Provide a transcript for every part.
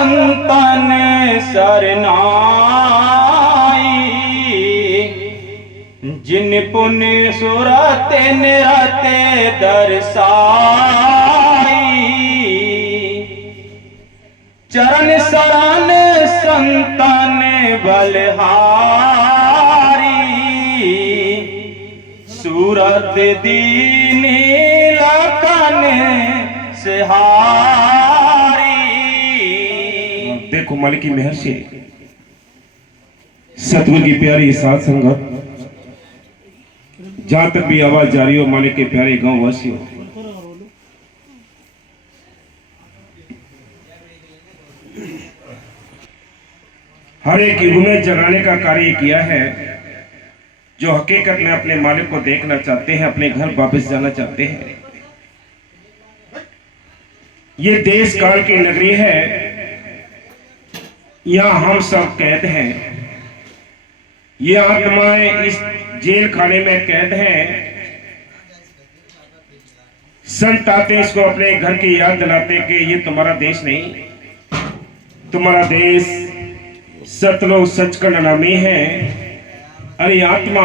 संतन सरनाई, जिन पुण्य सुरते निरते दर्शाई। चरण शरण संतन बलहारी, सूरत दीनी लखन सिहारी। देखो मालिक की मेहर से सतगुरु की प्यारी साथ संगत, जहां तक भी आवाज जारी हो, मालिक के प्यारे गांव वासियों, हर एक युग में जगाने का कार्य किया है। जो हकीकत में अपने मालिक को देखना चाहते हैं, अपने घर वापस जाना चाहते हैं। ये देश काल की नगरी है, यहां हम सब कैद हैं। ये आत्माएं इस जेल खाने में कैद हैं। संत आते इसको अपने घर की याद दिलाते कि ये तुम्हारा देश नहीं, तुम्हारा देश सतलोक सचखंड नामी है। अरे आत्मा,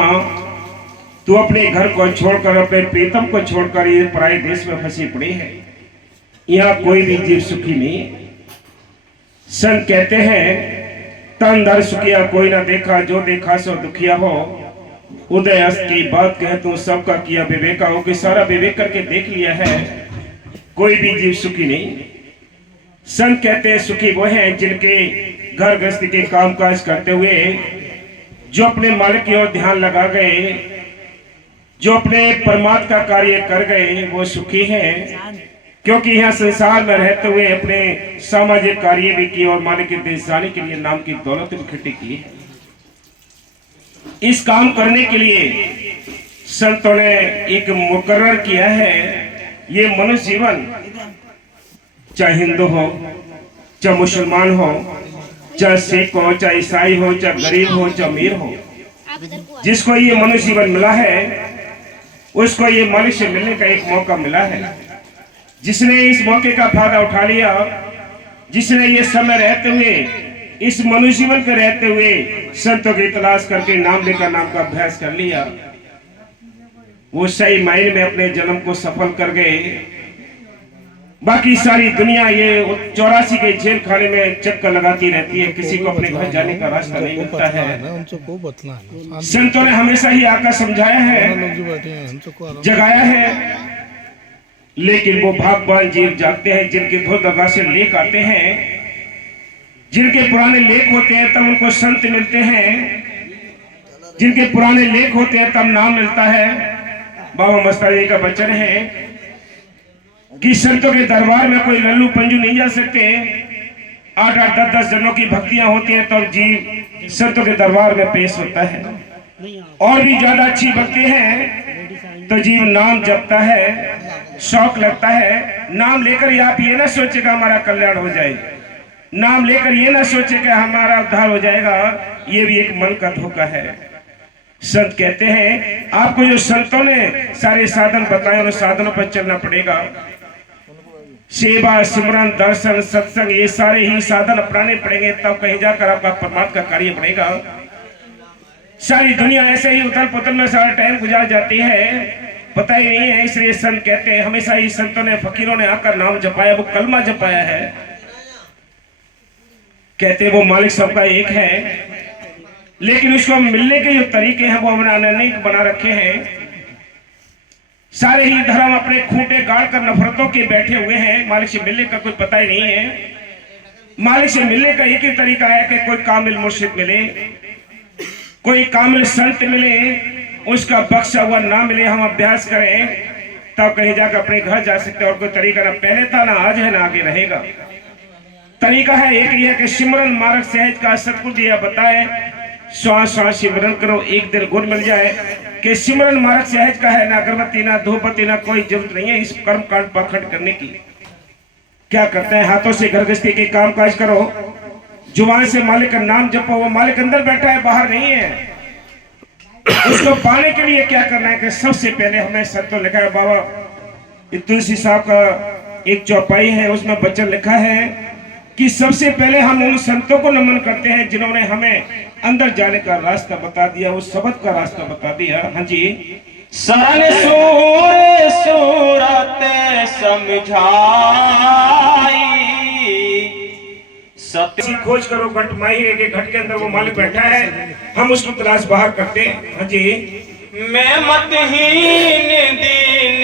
तू अपने घर को छोड़कर, अपने प्रीतम को छोड़कर ये पराये देश में फंसी पड़ी है। यहाँ कोई भी जीव सुखी नहीं। संत कहते हैं, तन धर सुखिया कोई ना देखा, जो देखा सो दुखिया हो। उदय अस्त की बात कहे तो सबका किया विवेका हो, कि सारा विवेक करके देख लिया है, कोई भी जीव सुखी नहीं। संत कहते हैं, सुखी वो हैं जिनके घर गृहस्थी के काम काज करते हुए जो अपने मालिक की ओर ध्यान लगा गए, जो अपने परमात्मा का कार्य कर गए, वो सुखी हैं। क्योंकि यहाँ संसार में रहते हुए अपने सामाजिक कार्य भी किए और मालिक के देश जाने के लिए नाम की दौलत भी इकट्ठी की है। इस काम करने के लिए संतों ने एक मुकर्रर किया है। ये मनुष्य जीवन, चाहे हिंदू हो, चाहे मुसलमान हो, चाहे सिख हो, चाहे ईसाई हो, चाहे गरीब हो, चाहे अमीर हो, जिसको ये मनुष्य जीवन मिला है, उसको ये मालिक से मिलने का एक मौका मिला है। जिसने इस मौके का फायदा उठा लिया, जिसने ये समय रहते हुए, इस मनुष्य जीवन के रहते हुए संतों की तलाश करके नाम लेकर नाम का अभ्यास कर लिया, वो सही मायने में अपने जन्म को सफल कर गए। बाकी सारी दुनिया ये 84 के जेल खाने में चक्कर लगाती रहती है, किसी को अपने घर जाने का रास्ता नहीं मिलता है। संतों ने हमेशा ही आकर समझाया है, जगाया है, लेकिन वो भागवान जीव जागते हैं जिनके धोदगा से लेख आते हैं, जिनके पुराने लेख होते हैं तब उनको संत मिलते हैं, जिनके पुराने लेख होते हैं तब नाम मिलता है। बाबा मस्तान जी का वचन है कि संतों के दरबार में कोई लल्लू पंजू नहीं जा सकते। 8-8, 10-10 जनों की भक्तियां होती हैं तो जीव संतों के दरबार में पेश होता है। और भी ज्यादा अच्छी भक्ति है तो जीव नाम जपता है, शौक लगता है। नाम लेकर आप ये ना सोचेगा हमारा कल्याण हो जाए, नाम लेकर ये ना सोचे कि हमारा उद्धार हो जाएगा, ये भी एक मन का धोखा है। संत कहते हैं, आपको जो संतों ने सारे साधन बताए उन साधनों पर चलना पड़ेगा। सेवा, सिमरन, दर्शन, सत्संग, ये सारे ही साधन अपनाने पड़ेंगे, तब कहीं जाकर आपका परमात्मा का कार्य बढ़ेगा। सारी दुनिया ऐसे ही उथल पुथल में सारा टाइम गुजार जाती है, पता ही नहीं है। इसलिए संत कहते हैं, हमेशा ही संतों ने, फकीरों ने आकर नाम जपाया, वो कलमा जपाया है। कहते वो मालिक सबका एक है, लेकिन उसको मिलने के जो तरीके हैं वो हमने अनेक बना रखे हैं। सारे ही धर्म अपने खूंटे गाड़ कर नफरतों के बैठे हुए हैं, मालिक से मिलने का कोई पता ही नहीं है। मालिक से मिलने का एक ही तरीका है कि कोई कामिल मुर्शिद मिले, कोई कामिल संत मिले, उसका बख्शा हुआ ना मिले, हम अभ्यास करें तब कहीं जाकर अपने घर जा सकते। और कोई तरीका ना पहले था, ना आज है, ना आगे रहेगा। तरीका है एक ही है कि सिमरन मार्ग सहज का सतगुरु जी बताए, श्वास श्वास सिमरन करो, एक दिन गुण मिल जाए। कि सिमरन मार्ग सहज का है, ना अगरबत्ती, ना धूपबत्ती, ना कोई जरूरत नहीं है इस कर्म कांड पाखंड करने की। क्या करते हैं, हाथों से घर गृहस्थी के काम काज करो, जुबान से मालिक का नाम जपो। वो मालिक अंदर बैठा है, बाहर नहीं है। उसको पाने के लिए क्या करना है कि सबसे पहले हमें संतों लिखा है, बाबा तुलसी साहब का एक चौपाई है, उसमें वचन लिखा है कि सबसे पहले हम उन संतों को नमन करते हैं जिन्होंने हमें अंदर जाने का रास्ता बता दिया, उस शब्द का रास्ता बता दिया। हाँ जी। शरण सूर सूरत समझाई, सत्य ऐसी खोज करो घट माही के घट के अंदर वो मालिक बैठा है, हम उसकी तलाश बाहर करते हैं। हाँ जी। मैं मतहीन दीन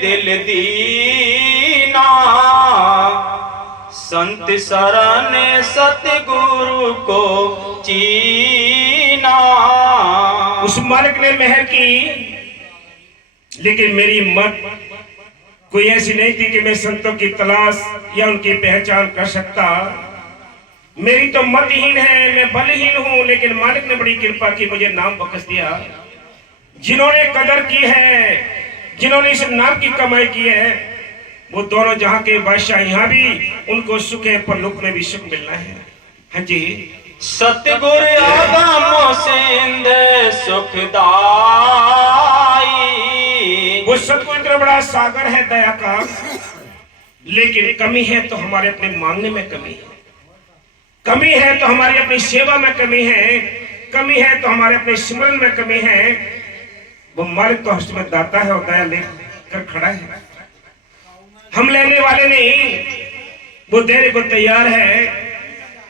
दिल दीना, संत शरण सतगुरु को चीना। उस मालिक ने मेहर की, लेकिन मेरी मत कोई ऐसी नहीं थी कि मैं संतों की तलाश या उनकी पहचान कर सकता। मेरी तो मतहीन है, मैं बलहीन हूं, लेकिन मालिक ने बड़ी कृपा की, मुझे नाम बख्श दिया। जिन्होंने कदर की है, जिन्होंने इस नाम की कमाई की है, वो दोनों जहां के बादशाह, यहाँ भी उनको सुख है, परलोक में भी सुख मिलना है। हाँ जी। सतगुर आगमो सिंध सुखदाई, वो सतगुरु इतना बड़ा सागर है दया का, लेकिन कमी है तो हमारे अपने मांगने में कमी है, कमी है तो हमारी अपनी सेवा में कमी है, कमी है तो हमारे अपने सिमरन में कमी है। वो मालिक तो हस्त में दाता है और दया लेकर खड़ा है। हम लेने वाले नहीं, वो देने को तैयार है।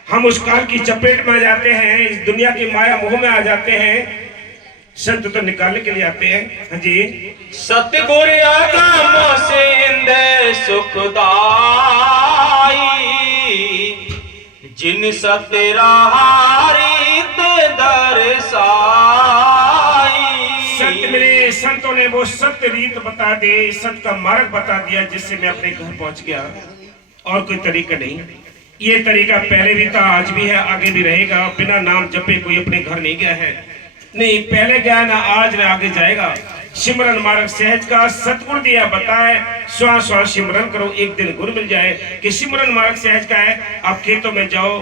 हम उस काल की चपेट में आ जाते हैं, इस दुनिया की माया मोह में आ जाते हैं, संत तो निकालने के लिए आते हैं। हाँ जी। सतगुर आगमो सिंध सुखदाई, जिन सतराहारी दरसाई। संत मिले, संतों ने वो सत्य रीत बता दी, सत्य का मार्ग बता दिया, जिससे मैं अपने घर पहुंच गया। और कोई तरीका नहीं। ये तरीका पहले भी था, आज भी है, आगे भी रहेगा। बिना नाम जपे कोई अपने घर नहीं गया है, नहीं पहले गया ना आज ना आगे जाएगा। सिमरन मार्ग सहज का सतगुरु दिया बताए, श्वास श्वास सिमरन करो, एक दिन गुरु मिल जाए। कि सिमरन मार्ग सहज का है, आप खेतों में जाओ,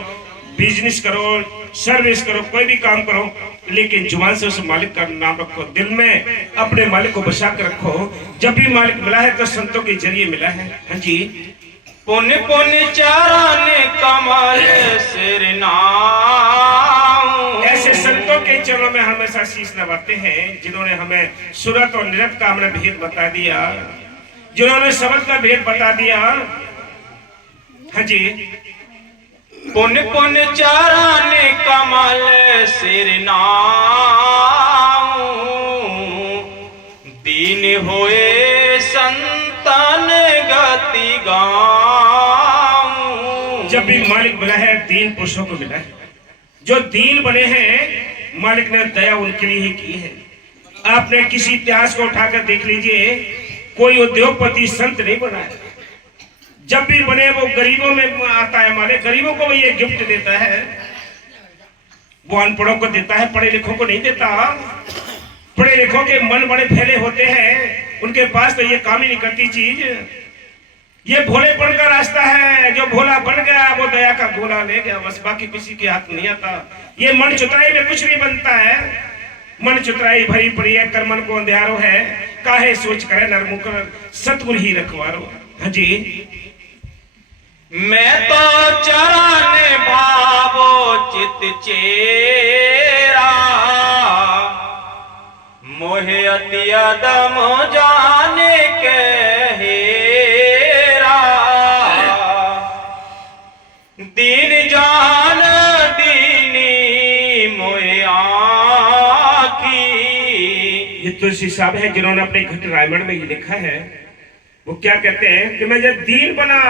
बिजनेस करो, सर्विस करो, कोई भी काम करो, लेकिन जुबान से उस मालिक का नाम रखो, दिल में अपने मालिक को बसा कर रखो। जब भी मालिक मिला है तो संतों के जरिए मिला है। हाँ जी। पुण्य पुण्य चारण कमल सिर नाम, ऐसे संतों के चरणों में हमेशा शीश नवाते हैं, जिन्होंने हमें सूरत और निरत का हमने भेद बता दिया, जिन्होंने शब्द का भेद बता दिया। हाँ जी। पुण्य पुण्य चारण कमल सिर नाम, दीन होए संतन गति गाऊं। जब भी मालिक मिला है, दीन पुरुषों को मिला है। जो दीन बने हैं, मालिक ने दया उनके लिए ही की है। आपने किसी इतिहास को उठाकर देख लीजिए, कोई उद्योगपति संत नहीं बना है। जब भी बने वो गरीबों में आता है, मालिक गरीबों को ये गिफ्ट देता है, वो अनपढ़ों को देता है, पढ़े लिखों को नहीं देता। पढ़े लिखों के मन बड़े फैले होते हैं, उनके पास तो ये काम ही नहीं करती चीज। ये भोलेपन का रास्ता है, जो भोला बन गया वो दया का गोला ले गया, बस बाकी किसी के हाथ नहीं आता। ये मन चुतराई में कुछ नहीं बनता है, मन चुतराई भरी पड़ी है, कर्मन को अंधियारो है, काहे सोच करे नरमुकर सतगुरु ही रखवारो। हाँ जी। मैं तो चरण भावो चित चेरा, मोहे अति अदम जाने के हेरा। दीन जान दीनी मोहे आँखी। ये तुलसी साहब है, जिन्होंने अपने घट रायमण में ये लिखा है। वो क्या कहते हैं कि मैं जब दीन बना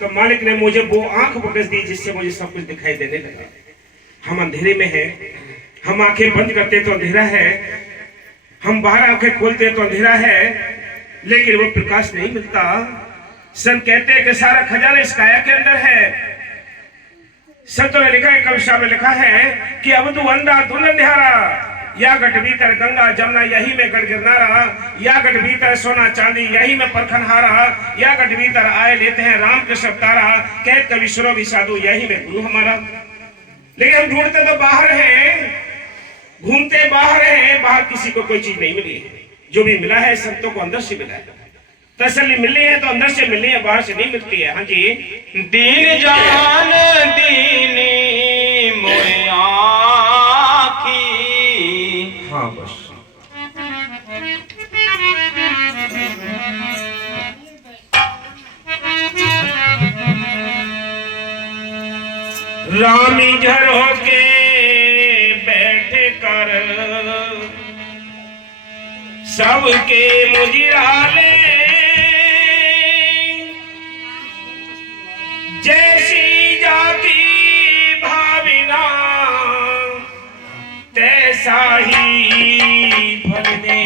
तो मालिक ने मुझे वो आंख बख्श दी, जिससे मुझे सब कुछ दिखाई देने लगा। हम अंधेरे में हैं, हम आंखें बंद करते तो अंधेरा है, हम बाहर आंखें खोलते तो अंधेरा है, लेकिन वो प्रकाश नहीं मिलता। संत कहते हैं कि सारा खजाना इस काया के अंदर है। संतों ने लिखा है, कविता में लिखा है कि अब तू अंधा धुन अंधियारा, या गठ भीतर गंगा जमुना यही में गढ़ गिरनारा, या गढ़ भीतर सोना चांदी यही में परखन हारा, या गढ़ भीतर आए लेते हैं राम कृष्ण तारा, कह कवि सुरो भी साधु यही में गुरु हमारा। लेकिन हम ढूंढते तो बाहर हैं, घूमते बाहर हैं, बाहर किसी को कोई चीज नहीं मिली है। जो भी मिला है संतों को अंदर से मिला है। तसल्ली मिलनी है तो अंदर से मिलनी है, बाहर से नहीं मिलती है। हाँ जी। दीन जान रामी झरो के बैठ कर सबके मुजराले, जैसी जाति भाविना तैसा ही फल दे।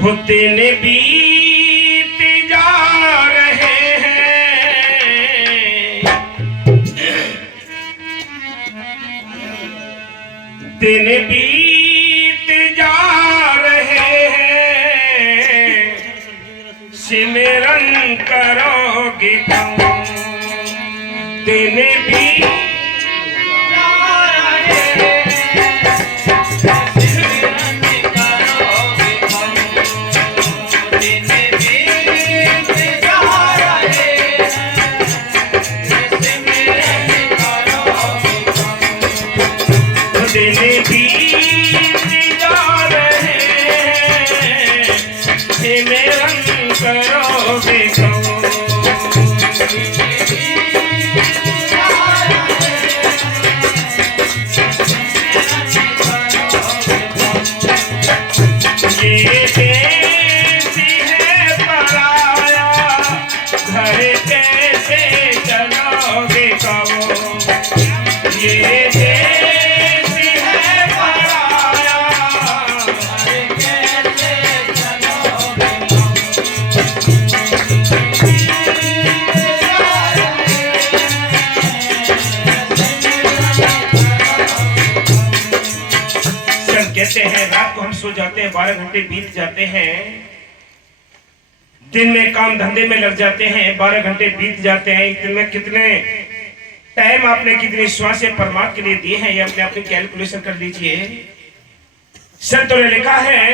वो दिन बीत जा रहे हैं, दिन बीत जा रहे हैं, सिमरन करोगे तुम। दिन बीत कहते हैं रात को हम सो जाते हैं, 12 घंटे बीत जाते हैं, दिन में काम धंधे में लग जाते हैं, 12 घंटे बीत जाते हैं। दिन में कितने टाइम आपने कितनी श्वास परमात्मा के लिए दिए हैं, ये अपने अपनी कैलकुलेशन कर लीजिए। संतों ने लिखा है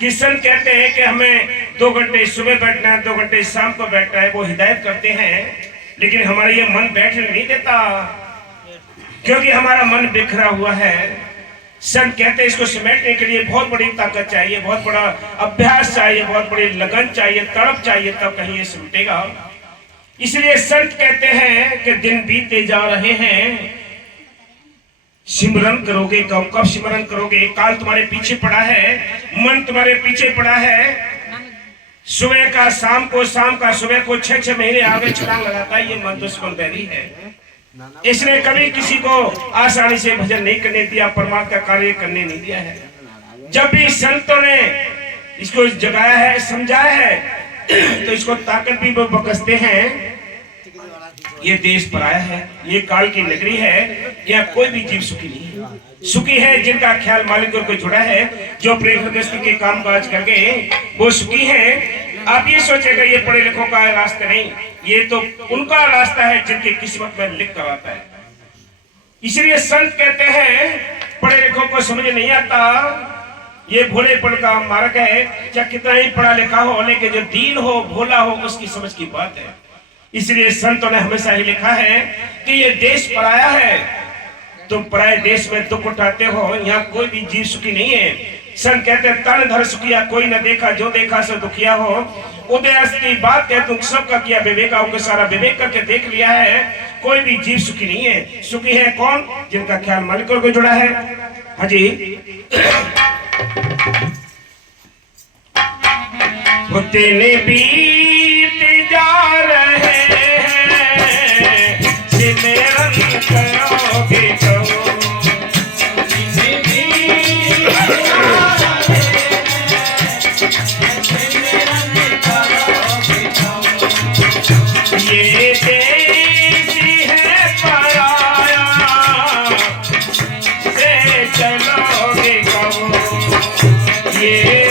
कि संत कहते हैं कि हमें 2 घंटे सुबह बैठना है, 2 घंटे शाम को बैठना है। वो हिदायत करते हैं, लेकिन हमारा ये मन बैठने नहीं देता, क्योंकि हमारा मन बिखरा हुआ है। संत कहते हैं इसको समेटने के लिए बहुत बड़ी ताकत चाहिए, बहुत बड़ा अभ्यास चाहिए, बहुत बड़ी लगन चाहिए, तड़प चाहिए, तब कहीं ये सिमटेगा। इसलिए संत कहते हैं कि दिन बीते जा रहे हैं, सिमरन करोगे कब? कब सिमरन करोगे? काल तुम्हारे पीछे पड़ा है, मन तुम्हारे पीछे पड़ा है। सुबह का शाम को, शाम का सुबह को, 6-6 महीने आगे छलांग लगाता है। ये मन दुश्मन बैरी है, इसने कभी किसी को आसानी से भजन नहीं करने दिया, परमात्मा का कार्य करने नहीं दिया है। जब भी संतों ने इसको जगाया है, समझाया है, तो इसको ताकत भी वो बकसते हैं। ये देश पराया है, ये काल की नगरी है, यहाँ कोई भी जीव सुखी नहीं है। सुखी है जिनका ख्याल मालिक को जुड़ा है, जो अपने गृहस्थी के काम काज करके वो सुखी है। आप ये सोचेगा ये पढ़े लिखों का रास्ता नहीं, ये तो उनका रास्ता है जिनकी किस्मत में लिख कर आता है। इसलिए संत कहते हैं पढ़े लिखों को समझ नहीं आता, ये भोलेपन का मार्ग है। चाहे कितना ही पढ़ा लिखा हो, लेकिन जो दीन हो, भोला हो, उसकी समझ की बात है। इसलिए संतों ने हमेशा ही लिखा है कि ये देश पराया है, तुम पराये देश में दुख उठाते हो, यहाँ कोई भी जीव सुखी नहीं है। संत कहते हैं तन धर सुखिया कोई न देखा, जो देखा सो दुखिया हो। उदय की बात कहते तुम सबका किया विवेक, आपको सारा विवेक करके देख लिया है, कोई भी जीव सुखी नहीं है। सुखी है कौन? जिनका ख्याल मालिक को जुड़ा है। हाँ जी, दिन बीत जा रहे हैं, सिमरन करोगे तो। ये देश है पराया, से चलोगे कब? ये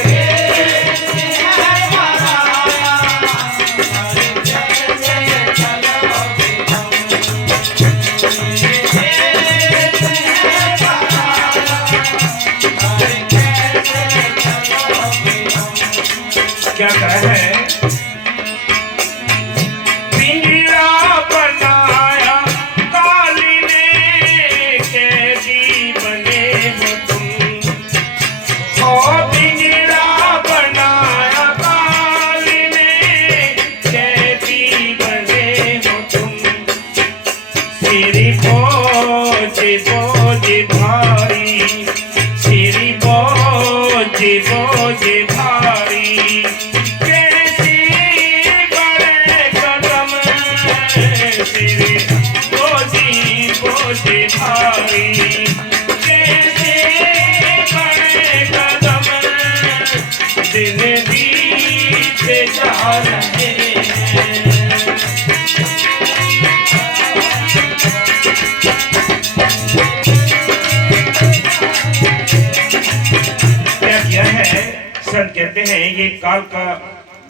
हैं ये काल का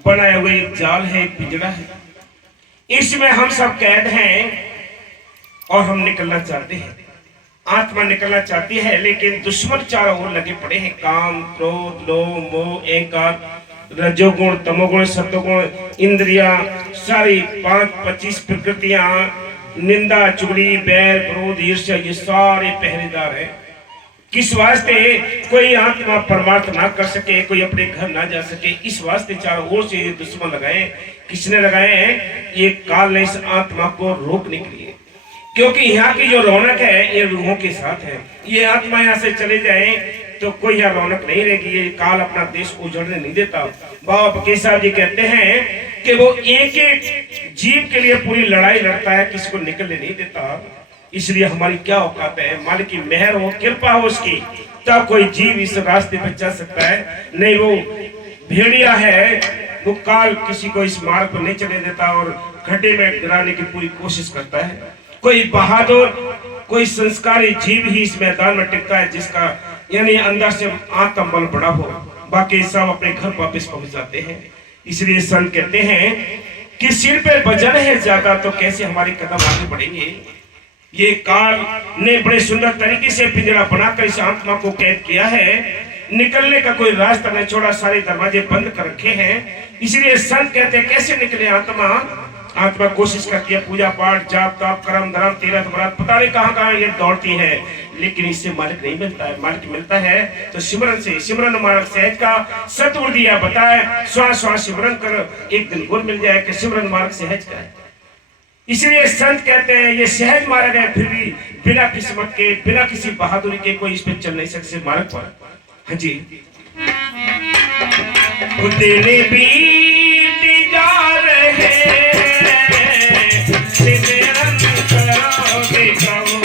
बनाया हुआ एक जाल है, एक पिंजड़ा है, इसमें हम सब कैद हैं और हम निकलना चाहते हैं। आत्मा निकलना चाहती है लेकिन दुश्मन चारों ओर लगे पड़े हैं। काम, क्रोध, लोभ, मोह, अहंकार, रजोगुण, तमोगुण, सत्वगुण, इंद्रियां, सारी 5-25 प्रकृतियां, निंदा, चुगली, बैर, क्रोध, ईर्ष्या, ये सारे पहरेदार हैं। किस वास्ते? कोई आत्मा परमार्थ ना कर सके, कोई अपने घर ना जा सके, इस वास्ते चारों ओर से ये दुश्मन लगाए। किसने लगाए हैं? ये काल ने इस आत्मा को रोकने के लिए, क्योंकि यहाँ की जो रौनक है ये रूहों के साथ है। ये आत्मा यहाँ से चले जाए तो कोई यहाँ रौनक नहीं रहेगी। ये काल अपना देश उजड़ने नहीं देता। बाबा फकीर साहब जी कहते हैं कि वो एक एक जीव के लिए पूरी लड़ाई लड़ता है, किसी को निकलने नहीं देता। इसलिए हमारी क्या औकात है? मालिक की मेहर हो, कृपा हो उसकी, तब कोई जीव इस रास्ते पर चल सकता है। नहीं, वो भेड़िया है, वो काल किसी को इस मार्ग पर नहीं चले देता और खड्डे में गिराने की पूरी कोशिश करता है। कोई बहादुर, कोई संस्कारी जीव ही इस मैदान में टिकता है जिसका यानी अंदर से आत्म बल बड़ा हो। बाकी सब अपने घर वापस पहुंच जाते हैं। इसलिए संत कहते हैं कि सिर पे वजन है ज्यादा तो कैसे हमारे कदम आगे बढ़ेंगे। ये काल ने बड़े सुंदर तरीके से पिंजरा बनाकर इस आत्मा को कैद किया है। निकलने का कोई रास्ता नहीं छोड़ा, सारे दरवाजे बंद कर रखे हैं। इसलिए संत कहते हैं कैसे निकले आत्मा? आत्मा कोशिश करती है, पूजा पाठ, जाप ताप, कर्म धर्म, तीर्थ व्रत, पता नहीं कहाँ कहाँ ये दौड़ती है, लेकिन इससे मालिक नहीं मिलता है। मालिक मिलता है तो सिमरन से। सिमरन मार्ग सहज का सतुर दिया बताए, श्वास श्वास सिमरन कर, एक दिन गुण मिल जाए कि सिमरन मार्ग सहज का है। इसलिए संत कहते हैं ये सहज मार्ग है, फिर भी बिना किस्मत के, बिना किसी बहादुरी के कोई इस पे चल नहीं सकते मार्ग पर। हाँ जी, देने बीत जा रहे सिमरन करोगे कहो,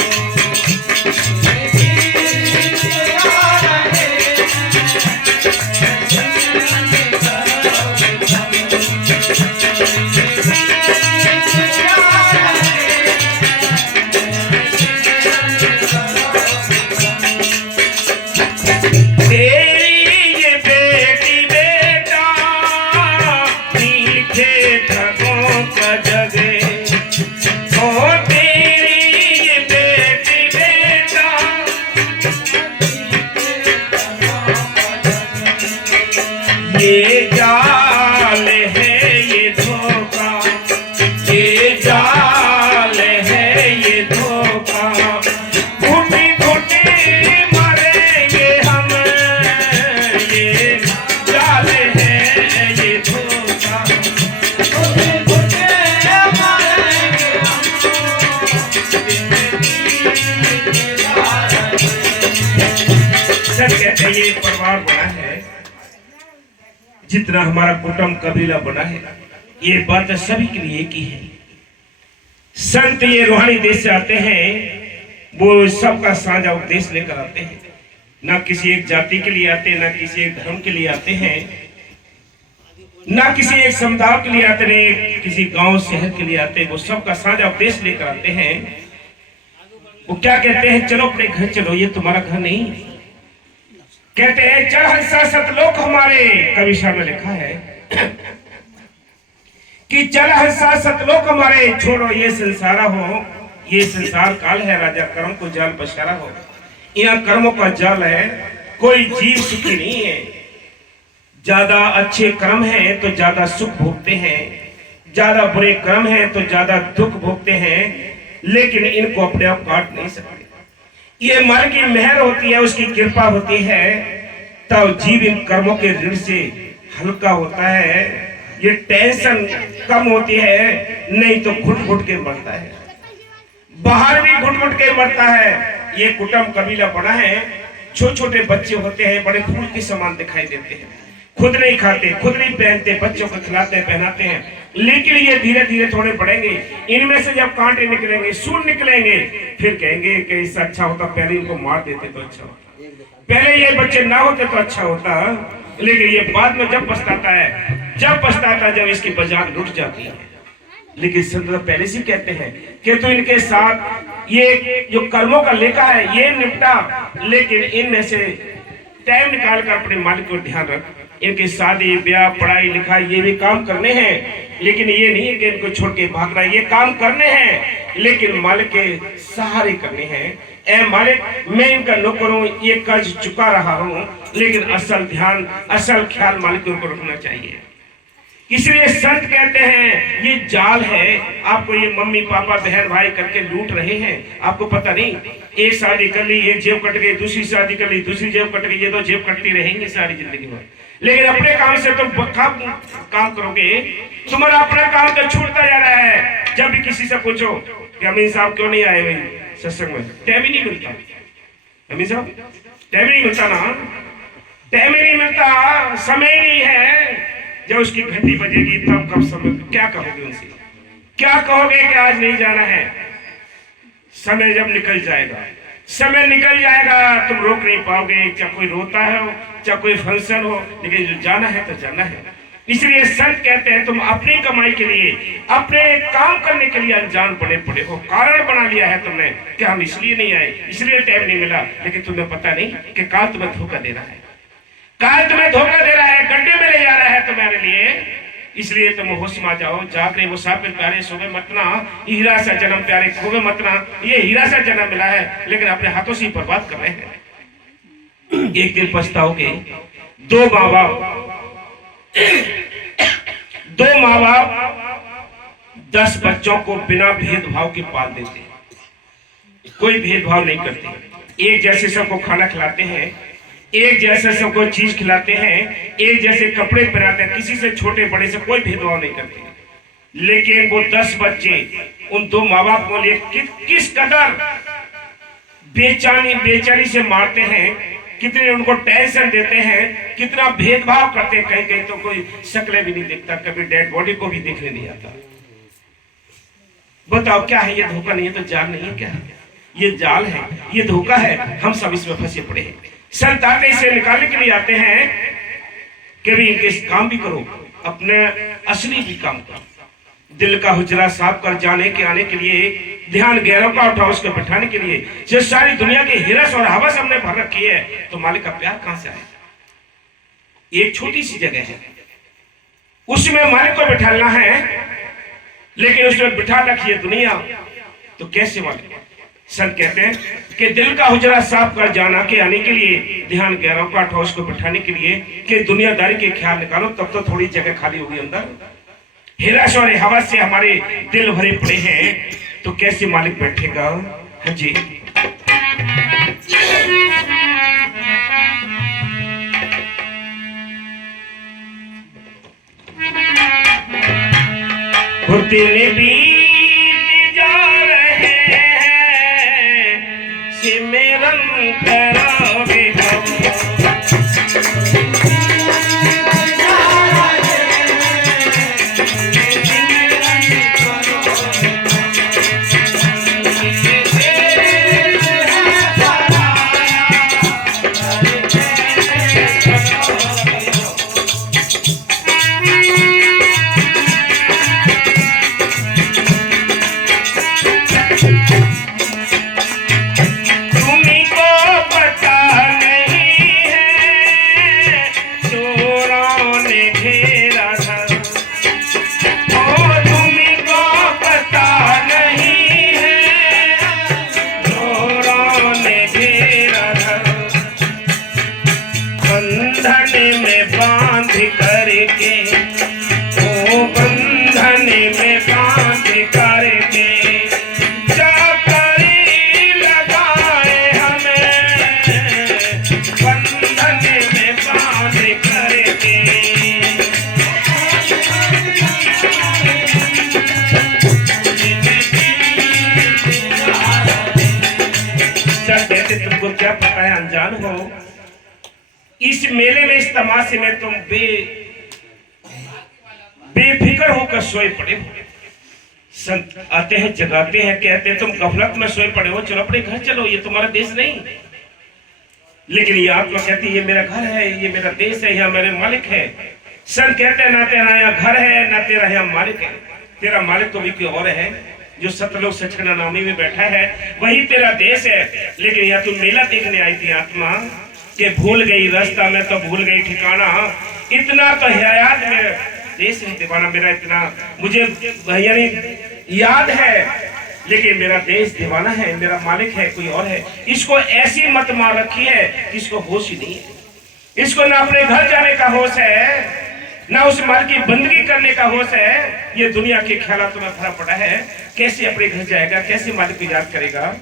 ये जाल है ये धोखा, ये जाल है ये धोखा, घुटी घुटी मरेंगे हम, ये जाल है ये धोखा, घुटी घुटी मरेंगे हम। सर कहते हैं ये परिवार बना है, जितना हमारा कुटुंब कबीला बना है, ये बात सभी के लिए की है। संत ये रूहानी देश से आते हैं, वो सबका साझा उपदेश लेकर आते हैं। ना किसी एक जाति के लिए आते, ना किसी एक धर्म के लिए आते हैं, ना किसी एक समुदाय के लिए आते, नहीं किसी गांव शहर के लिए आते। वो सबका साझा उपदेश लेकर आते हैं। वो क्या कहते हैं? चलो अपने घर चलो, ये तुम्हारा घर नहीं। कहते हैं चल हंसा सतलोक हमारे, कवि शाह में लिखा है कि चल हंसा सतलोक हमारे, छोड़ो ये संसारा हो, ये संसार काल है, राजा कर्म को जाल बशारा हो। यहाँ कर्मों का जाल है, कोई जीव सुखी नहीं है। ज्यादा अच्छे कर्म हैं तो ज्यादा सुख भोगते हैं, ज्यादा बुरे कर्म हैं तो ज्यादा दुख भोगते हैं, लेकिन इनको अपने आप काट नहीं सकते। ये मालिक की मेहर होती है, उसकी कृपा होती है, तब जीव इन कर्मों के ऋण से हल्का होता है। ये टेंशन कम होती है, नहीं तो घुट घुट के मरता है, बाहर भी घुट घुट के मरता है। ये कुटुंब कबीला बना है, छोटे छोटे बच्चे होते हैं, बड़े फूल के समान दिखाई देते हैं, खुद नहीं खाते, खुद नहीं पहनते, बच्चों को खिलाते पहनाते हैं, लेकिन ये धीरे धीरे थोड़े बढ़ेंगे। इनमें से जब कांटे निकलेंगे, सूर निकलेंगे, फिर कहेंगे कि इससे अच्छा होता पहले इनको मार देते तो अच्छा होता, पहले ये बच्चे ना होते तो अच्छा होता। लेकिन ये बाद में जब पछताता है, जब इसकी बाजार लुट जाती है। लेकिन संत पहले से कहते हैं कि तू इनके साथ ये जो कर्मों का लेखा है ये निपटा, लेकिन इनमें से टाइम निकाल कर अपने मालिक को ध्यान रख। इनकी शादी ब्याह पढ़ाई लिखाई ये भी काम करने हैं, लेकिन ये नहीं है कि इनको छोड़ के भागना, ये काम करने हैं लेकिन मालिक के सहारे करने हैं। ए मालिक, मैं इनका नौकर हूं, ये कर्ज चुका रहा हूं, लेकिन असल ध्यान असल ख्याल मालिक के ऊपर रखना चाहिए। इसलिए संत कहते हैं ये जाल है, आपको ये मम्मी पापा बहन भाई करके लूट रहे हैं, आपको पता नहीं। एक शादी कर ली, एक जेब कट गई, दूसरी शादी कर ली, दूसरी जेब कट गई, ये तो जेब कटती रहेंगी सारी जिंदगी में। लेकिन अपने काम से तुम काम करोगे, तुम्हारा अपना काम तो छूटता जा रहा है। जब भी किसी से पूछो कि अमीन साहब क्यों नहीं आए भाई सत्संग में, टाइम ही नहीं मिलता। अमीन साहब टाइम नहीं मिलता ना, टाइम ही नहीं मिलता, समय नहीं है। जब उसकी घंटी बजेगी तब कब समय, क्या कहोगे उनसे, क्या कहोगे कि आज नहीं जाना है। समय जब निकल जाएगा, समय निकल जाएगा, तुम रोक नहीं पाओगे। चाहे कोई रोता है हो, चाहे कोई फंक्शन हो, लेकिन जो जाना है तो जाना है। इसलिए संत कहते हैं तुम अपनी कमाई के लिए, अपने काम करने के लिए अनजान पड़े हो, कारण बना लिया है तुमने कि हम इसलिए नहीं आए, इसलिए टाइम नहीं मिला। लेकिन तुम्हें पता नहीं कि काल तुम्हें धोखा दे रहा है, काल तुम्हें धोखा दे रहा है, गड्ढे में ले जा रहा है तुम्हारे लिए। इसलिए तुम होश में जाओ, जागरे मुसाफिर प्यारे सोवे मतना, हीरा सा जन्म प्यारे खोवे मतना। ये हीरा सा जन्म मिला है, लेकिन अपने हाथों से बर्बाद कर रहे हैं। एक दिन पछताओगे। दो माँ बाप 10 बच्चों को बिना भेदभाव के पाल देते हैं, कोई भेदभाव नहीं करते, एक जैसे सबको खाना खिलाते हैं, एक जैसे सबको चीज खिलाते हैं, एक जैसे कपड़े पहनाते हैं, किसी से छोटे बड़े से कोई भेदभाव नहीं करते। लेकिन वो 10 बच्चे उन 2 माँ बाप को लिए किस कदर बेचैनी से मारते हैं, कितने उनको टेंशन देते हैं, कितना भेदभाव करते हैं। कहीं कहीं तो कोई शक्लें भी नहीं देखता, कभी डेड बॉडी को भी देखने नहीं आता। बताओ क्या है ये, धोखा नहीं है तो जाल नहीं है क्या? ये जाल है, ये धोखा है, हम सब इसमें फंसे पड़े हैं। संत आते इसे निकालने के लिए आते हैं कि भी इनके काम भी करो, अपने असली भी काम करो। दिल का हुजरा साफ कर जाने के आने के लिए, ध्यान गैरों का उठाओ उसको बिठाने के लिए। जो सारी दुनिया की हिरस और हवस हमने भर रखी है, तो मालिक का प्यार कहां से आए? एक छोटी सी जगह है, उसमें मालिक को बिठाना है, लेकिन उसमें बिठा रखी है दुनिया, तो कैसे मालिक? संत कहते हैं कि दिल का हुजरा साफ कर जाना के आने के लिए, ध्यान गैरों का उठाओ उसको बिठाने के लिए, कि दुनियादारी के ख्याल निकालो, तब तो थोड़ी जगह खाली होगी अंदर। हिरस और हवस से हमारे दिल भरे पड़े हैं, तो कैसे मालिक बैठेगा? हाँ जी, दिन बीत जा रहे हैं, सिमरन करोगे इस मेले में, इस तमाशे में तुम बेफिक्र होकर सोए पड़े हो। संत आते हैं, जगाते हैं, कहते हैं तुम गफलत में सोए पड़े हो, चलो अपने घर चलो, ये तुम्हारा देश नहीं। लेकिन ये आत्मा कहती है ये मेरा घर है, ये मेरा देश है, यहाँ मेरे मालिक है। संत कहते हैं ना तेरा यहाँ घर है, ना तेरा यहाँ मालिक है, तेरा मालिक तो भी कोई और है, जो सतलोक सचखंड नामी में बैठा है, वही तेरा देश है। लेकिन यहाँ तुम मेला देखने आई थी आत्मा, कि भूल गई रास्ता में तो भूल गई ठिकाना, इतना तो है याद मेरे देश है दीवाना मेरा, इतना मुझे यानी याद है, लेकिन मेरा देश दीवाना है, मेरा मालिक है कोई और है। इसको ऐसी मत मार रखी है कि इसको होश ही नहीं है। इसको ना अपने घर जाने का होश है, ना उस माल की बंदगी करने का होश है। ये दुनिया के ख्यालातों में भरा पड़ा है, कैसे अपने घर जाएगा, कैसे मालिक को याद करेगा।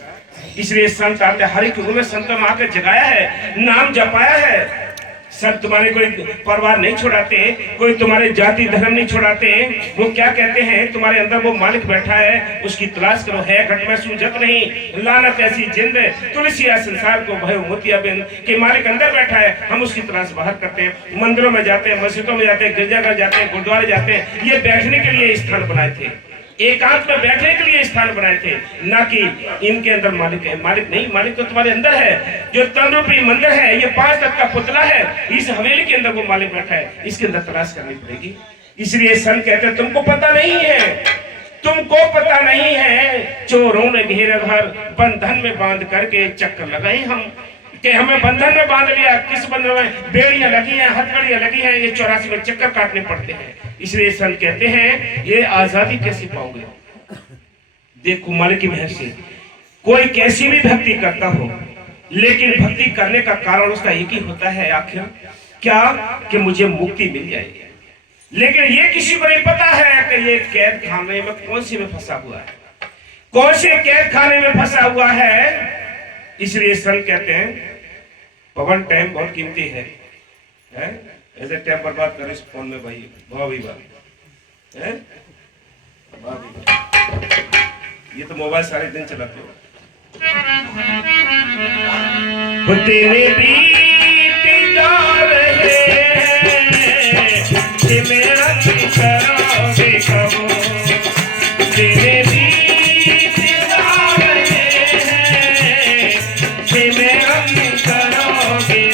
इसलिए संत आते, हर एक में संतों में आकर जगाया है, नाम जपाया है। संत तुम्हारे कोई परिवार नहीं छुड़ाते, कोई तुम्हारे जाति धर्म नहीं छुड़ाते। वो क्या कहते हैं, तुम्हारे अंदर वो मालिक बैठा है, उसकी तलाश करो। है घट में सूझत नहीं, लानत ऐसी जिंद, तुलसिया संसार को भयो मोतिया बिंद। कि मालिक अंदर बैठा है, हम उसकी तलाश बाहर करते हैं। मंदिरों में जाते हैं, मस्जिदों में जाते हैं, गिरजाघर जाते हैं, गुरुद्वारे जाते हैं। ये बैठने के लिए स्थान बनाए थे, एकांत में बैठने के लिए स्थान बनाए थे, ना कि इनके अंदर मालिक है। मालिक नहीं, मालिक तो तुम्हारे अंदर है। जो तन रूपी मंदिर है, ये 5 तत्व का पुतला है, इस हवेली के अंदर वो मालिक बैठा है, इसके अंदर तलाश करनी पड़ेगी। इसलिए संत कहते हैं तुमको पता नहीं है, तुमको पता नहीं है। चोरों ने घेरा घर, बंधन में बांध करके चक्कर लगाए हम, कि हमें बंधन में बांध लिया। किस बंधन में? बेड़ियां लगी हैं, हथकड़ियां लगी हैं, ये 84 में चक्कर काटने पड़ते हैं। इसलिए संत कहते हैं ये आजादी कैसे पाओगे। देखो मालिक की महर से कोई कैसी भी भक्ति करता हो, लेकिन भक्ति करने का कारण उसका एक ही होता है, आखिर क्या, कि मुझे मुक्ति मिल जाएगी। लेकिन ये किसी को नहीं पता है कि ये कैद खाने में कौन सी में फंसा हुआ है, कौन से कैद खाने में फंसा हुआ है। इसलिए संत कहते हैं पवन टाइम बहुत कीमती है? ऐसे टाइम बर्बाद कर इस फोन में भाई, ये तो मोबाइल सारे दिन चलाते हो। तेरे बीत जा रहे कि मेरा करोगे कबो, तेरे बीत जा रहे कि मेरा करोगे।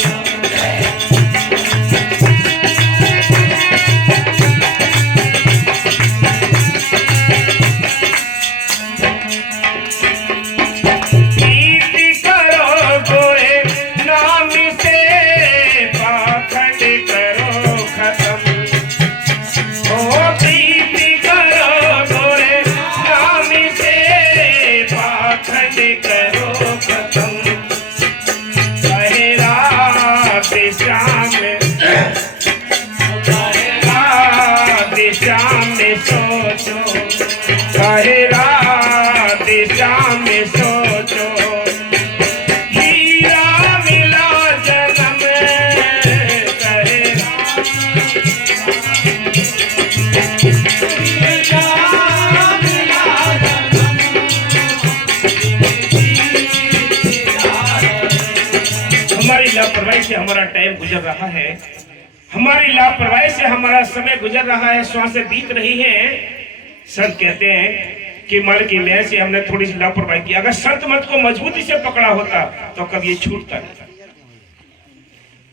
लापरवाही से हमारा टाइम गुजर रहा है, हमारी लापरवाही से हमारा समय गुजर रहा है, श्वासें बीत रही हैं। संत कहते हैं कि मालिक की मेहर से हमने थोड़ी सी लापरवाही की। अगर संत मत को मजबूती से पकड़ा होता तो कभी ये छूटता नहीं।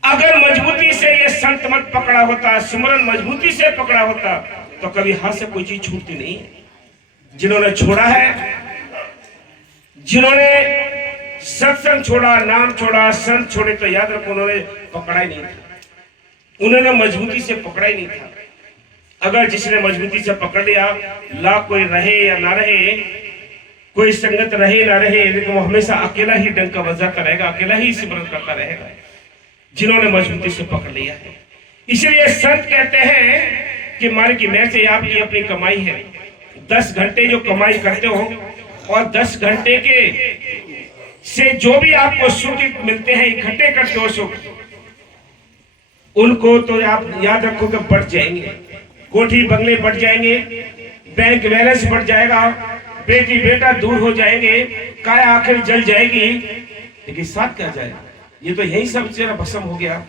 अगर मजबूती से ये संत मत पकड़ा होता, सिमरन मजबूती से पकड़ा होता, तो कभी हाथ से कोई चीज छूटती नहीं। जिन्होंने छोड़ा है, जिन्होंने सत्संग छोड़ा, नाम छोड़ा, संत छोड़े, तो याद रखो उन्होंने पकड़ा ही नहीं था, उन्होंने मजबूती से पकड़ा ही नहीं था। अगर जिसने मजबूती से पकड़ लिया, लाभ कोई रहे या ना रहे, कोई संगत रहे ना रहे, लेकिन वो हमेशा अकेला ही डंका बजाता रहेगा, अकेला ही सिमरन करता रहेगा, जिन्होंने मजबूती से पकड़ लिया है। इसलिए संत कहते हैं कि मालिक की मेहर से आपकी अपनी कमाई है। 10 घंटे जो कमाई करते हो और 10 घंटे के से जो भी आपको सुख मिलते हैं, इकट्ठे करते हो सुख, उनको तो आप याद रखो कि बढ़ जाएंगे। कोठी बंगले बढ़ जाएंगे, बैंक बैलेंस बढ़ जाएगा, बेटी बेटा दूर हो जाएंगे, काया आखिर जल जाएगी, लेकिन साथ क्या जाएगा? ये तो यही सब तेरा भस्म हो गया,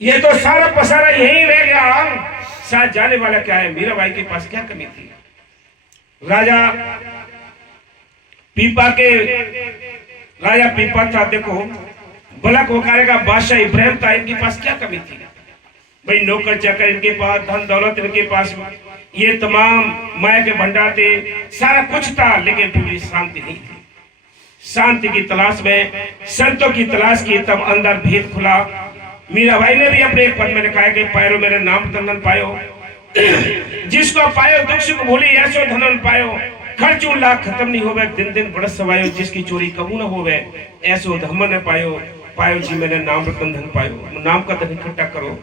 ये तो सारा पसारा यही रह गया। साथ जाने वाला क्या है? मीराबाई के पास क्या कमी थी? राजा पीपा था, देखो बलक वकारे का बादशाह इब्राहिम था, इनके पास क्या कमी थी? भाई नौकर चाकर इनके पास, धन दौलत इनके पास, ये तमाम माया के भंडार थे, सारा कुछ था, लेकिन फिर भी शांति नहीं थी। शांति की तलाश में, संतों की तलाश की, तब अंदर भेद खुला। मीराबाई ने भी अपने एक पद में लिखा है कि पैरो मेरे नाम धनन पायो, जिसको पायो दुख सुख भूली ऐसो धनन पायो, खर्च लाख खत्म नहीं होवे दिन दिन बढ़त सवायो, जिसकी चोरी कबू न होवे ऐसो धर्म न पायो, पायो जी मैंने नाम रतन धन पायो। नाम का धन इकट्ठा करो।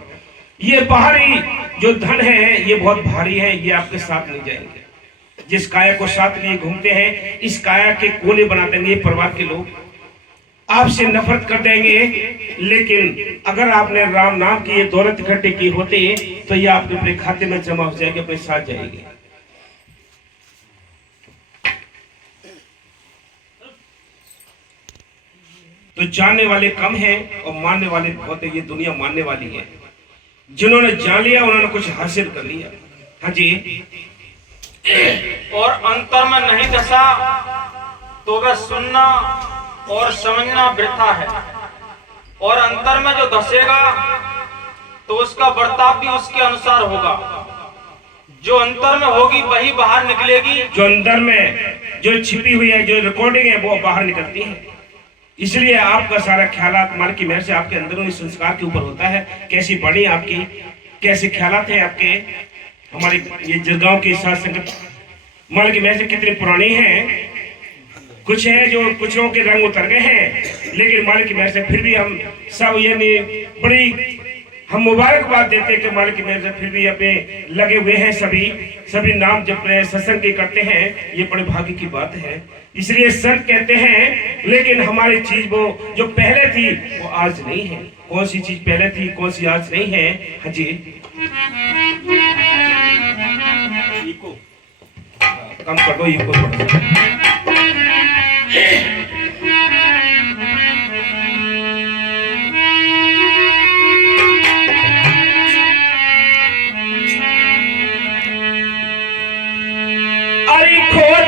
ये बाहरी जो धन है ये बहुत भारी है, ये आपके साथ नहीं जाएंगे। जिस काया को साथ लिए घूमते हैं, इस काया के कोने बना देंगे परिवार के लोग, आपसे नफरत कर देंगे। लेकिन अगर आपने राम नाम की ये दौलत इकट्ठी की होती तो ये आपके अपने खाते में जमा हो जाएगी, अपने साथ जाएगी। तो जानने वाले कम हैं और मानने वाले बहुत है। ये दुनिया मानने वाली है। जिन्होंने जान लिया उन्होंने कुछ हासिल कर लिया। हाँ जी। और अंतर में नहीं दशा तो वह सुनना और समझना वृथा है, और अंतर में जो धसेगा तो उसका बर्ताव भी उसके अनुसार होगा। जो अंतर में होगी वही बाहर निकलेगी। जो अंदर में जो छिपी हुई है, जो रिकॉर्डिंग है, वो बाहर निकलती है। इसलिए आपका सारा ख्यालात माल की मेहर से आपके अंदरूनी संस्कार के ऊपर होता है। कैसी बड़ी आपकी, कैसे ख्यालात हैं आपके। हमारे ये जलगांव की साथ संगत माल की मेहर से कितनी पुरानी है। कुछ है जो कुछ लोगों के रंग उतर गए हैं, लेकिन माल की मेहर से फिर भी हम सब ये बड़ी हम मुबारकबाद देते हैं कि मालिक की मेहर से फिर भी अपने लगे हुए हैं। सभी नाम जब सत्संग के करते हैं, ये बड़े भाग्य की बात है। इसलिए संत कहते हैं, लेकिन हमारी चीज वो जो पहले थी वो आज नहीं है। कौन सी चीज पहले थी, कौन सी आज नहीं है। हाँ जी, कम कर दो इको थोड़ा सा। अरे खोल